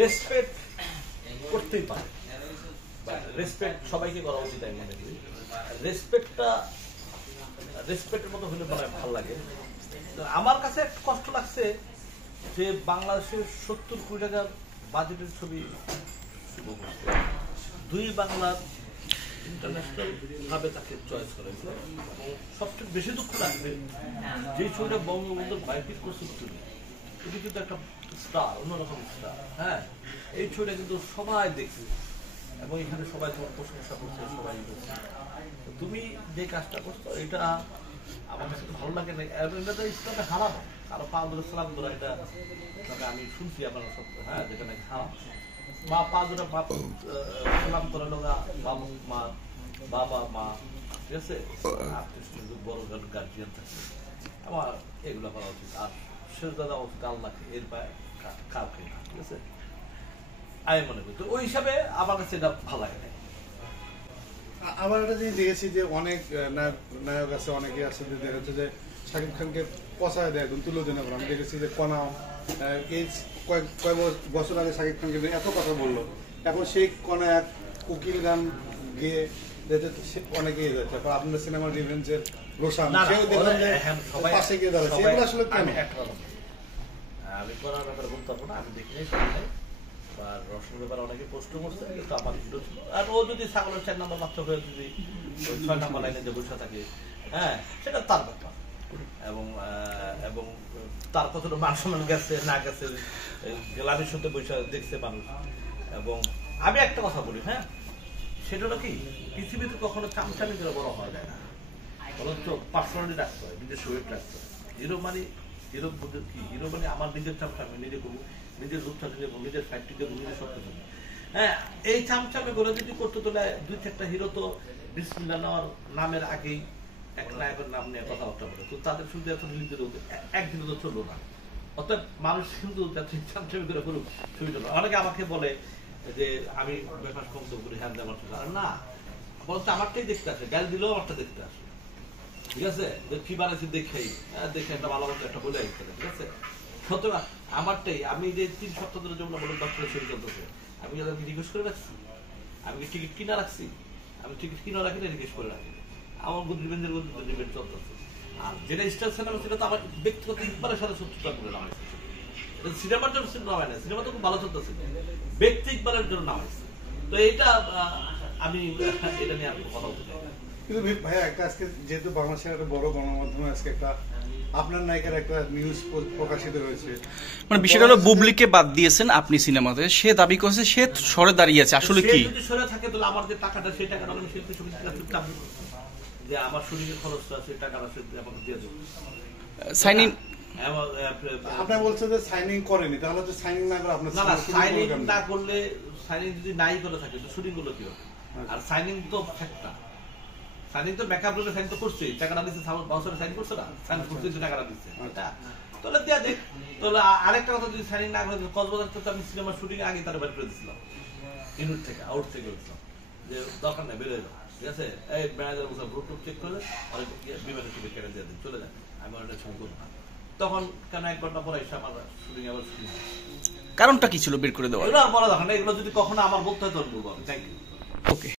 Respect করতেই পারে, respect সবাইকে করা উচিত আমি মনে করি। রেসপেক্টের মতো হলে মানে ভালো লাগে। আমার কাছে একটু কষ্ট লাগছে যে বাংলাদেশের 70 কোটি টাকার বাজেটের ছবি শুভ করছে, দুই বাংলার ইন্টারন্যাশনাল ভাবে তাকে চয়েস করা হয়েছে। সবচেয়ে বেশি দুঃখ লাগবে যে ছবিটা বঙ্গবন্ধুর বায়োপিক করছে, এটি কিন্তু একটা স্টার, অন্যরকম স্টার। হ্যাঁ, এই ছবিটা কিন্তু সবাই দেখছে এবং এখানে সবাই তোমার প্রশংসা করছে, সবাই করছে। তুমি যে কাজটা করছো এটা আমার কাছে ভালো লাগে না। এটা তো ইসলামে হারাম, কারো পা ধরে সালাম ধরা, এটা আমি শুনছি আপনারা সব, হ্যাঁ, যেটা নাকি হারাম। মা পা ধরে সালাম ধরা লোক বাবা মা, ঠিক আছে, বড় গার্জিয়ান থাকে, আমার এগুলো করা উচিত। আর সেজদা দেওয়া উচিত আল্লাহকে, এর পায়ে কাউকে না, ঠিক আছে, আমি মনে করি। তো ওই হিসাবে আমার কাছে এটা ভালো লাগে না। আবার একটা জিনিস দেখেছি যে অনেক নায়ক আছে, অনেকে আছে যে দেখেছে যে শাকিব খানকে পচায় দেয়, একদম তুলোধনা করে। আমি দেখেছি যে কনাও এই কয়েক বছর আগে শাকিব খানকে এত কথা বললো, এখন সেই কনা এক উকিল গান গিয়ে অনেকেই যাচ্ছে। আপনার সিনেমা রিভেঞ্জের রোশান সেও দেখলাম যে পাশে গিয়ে দাঁড়াচ্ছে, এগুলো আসলে কেন? আমি করার ব্যাপারে বলতে পারবো না, আমি দেখিনি বা রসুন ব্যাপারে অনেকে প্রশ্ন করছে, কিন্তু আমার ভিডিও ছিল। আর ও যদি ছাগলের 4 নম্বর বাচ্চা হয়ে যদি 6 নম্বর লাইনে যে বসে থাকে, হ্যাঁ, সেটা তার ব্যাপার। এবং তার কতটা মান সম্মান গেছে না গেছে, গ্যালারির সাথে বসে দেখছে মানুষ। এবং আমি একটা কথা বলি, হ্যাঁ, সেটা হলো কি, পৃথিবীতে কখনো চামচামি করে বড় হওয়া যায় না, বরঞ্চ পার্সোনালি রাখতে হয়, নিজের শরীর রাখতে হয়। হিরো মানে আমার নিজের চামচা আমি নিজে করবো, নিজের রূপটা নিজে করবো, নিজের ফ্যাক্টরি দেবো, নিজের সব কিছু। হ্যাঁ, এই চামচামে করে যদি করতে তোলে 2-4টা হিরো তো বিসমিল্লাহ নেওয়ার নামের আগেই এক নায়কের নাম নিয়ে কথাবার্তা বলে, তো তাদের শুধু এত রিলিজের একদিনে তো চললো না। অর্থাৎ মানুষ কিন্তু যাতে চামচামি করে করুক ছবিটা। অনেকে আমাকে বলে যে আমি ব্যাপার কম তো করি, হ্যাঁ আমার না, বলতে আমারটাই দেখতে আসে, গাল দিলেও আমারটা দেখতে আসে, ঠিক আছে, যে কি বানাইছি দেখেই, দেখে একটা ভালো মতো একটা বলে আসতে, ঠিক আছে। সুতরাং আমারটাই, আমি যে 3 সপ্তাহ ধরে যেমন বলে ডক্টরের ছবি চলতেছে, আমি যাদেরকে রিকোয়েস্ট করে রাখছি, আমি কি টিকিট কিনা রাখছি, আমি টিকিট কিনা রাখি না, রিকোয়েস্ট করে রাখি, আমার রিভেঞ্জের রিভেঞ্জ চলতেছে। আর যেটা স্টার সিনেমা, সেটা তো আমার ব্যক্তিগত ইকবালের সাথে শত্রুতা করে নামাইছে, সিনেমার জন্য নামায় না, সিনেমা তো খুব ভালো চলতেছে, ব্যক্তি ইকবালের জন্য নামাইছে। তো এইটা আমি এটা নিয়ে আর কথা বলতে চাই। কিন্তু ভাইয়া একটা আজকে যেহেতু বাংলাদেশের একটা বড় গণমাধ্যমে আজকে একটা আপনার নায়িকার একটা নিউজ প্রকাশিত হয়েছে, মানে বিষয়টা হলো বুবলিকে বাদ দিয়েছেন আপনি সিনেমাতে, সে দাবি করেছে সে সরে দাঁড়িয়েছে, আসলে কি যদি সরে থাকে তাহলে আমার যে টাকাটা, সেই টাকাটা আমি শিল্পী সমিতির কাছে চাপ দিব, যে আমার শুটিংয়ের খরচটা সেই টাকাটা সে আমাকে দিয়ে দেবে। সাইনিং আপনি বলছেন যে সাইনিং করেনি, তাহলে তো সাইনিং না করে আপনার না, সাইনিং না করলে, সাইনিং যদি নাই করে থাকে তো শুটিং গুলো কি হবে? আর সাইনিং তো ফ্যাক্টর, সাইনিং তো ব্যাকআপ রুলে সাইন তো করছে, টাকাটা দিচ্ছে, বাউসারে সাইন করছে না, সাইন করছে, টাকাটা দিচ্ছে, তাহলে দিয়া দেখ। তাহলে আরেকটা কথা, যদি সাইনিং না করে, কক্সবাজার তো আমি সিনেমার শুটিং আগে তার বের করে দিচ্ছিলাম, ইউনিট থেকে আউট থেকে দিচ্ছিলাম, যে দরকার নেই বেরোয় যাও, ঠিক আছে, এই ম্যানেজার বলছিলাম গ্রুপ টুপ চেক করে অনেক বিমানের টিকিট কেটে দিয়ে দিন, চলে যান, আমি অনেক ছবি করবো না। তখন কেন 1 ঘন্টা পরে এসে আমার শুটিং আবার শুটিং, কারণটা কি ছিল বের করে দেওয়া? এগুলো আর বলা দরকার না, এগুলো যদি কখনো আমার বলতে হয় তখন বলবো আমি। Thank you. ওকে।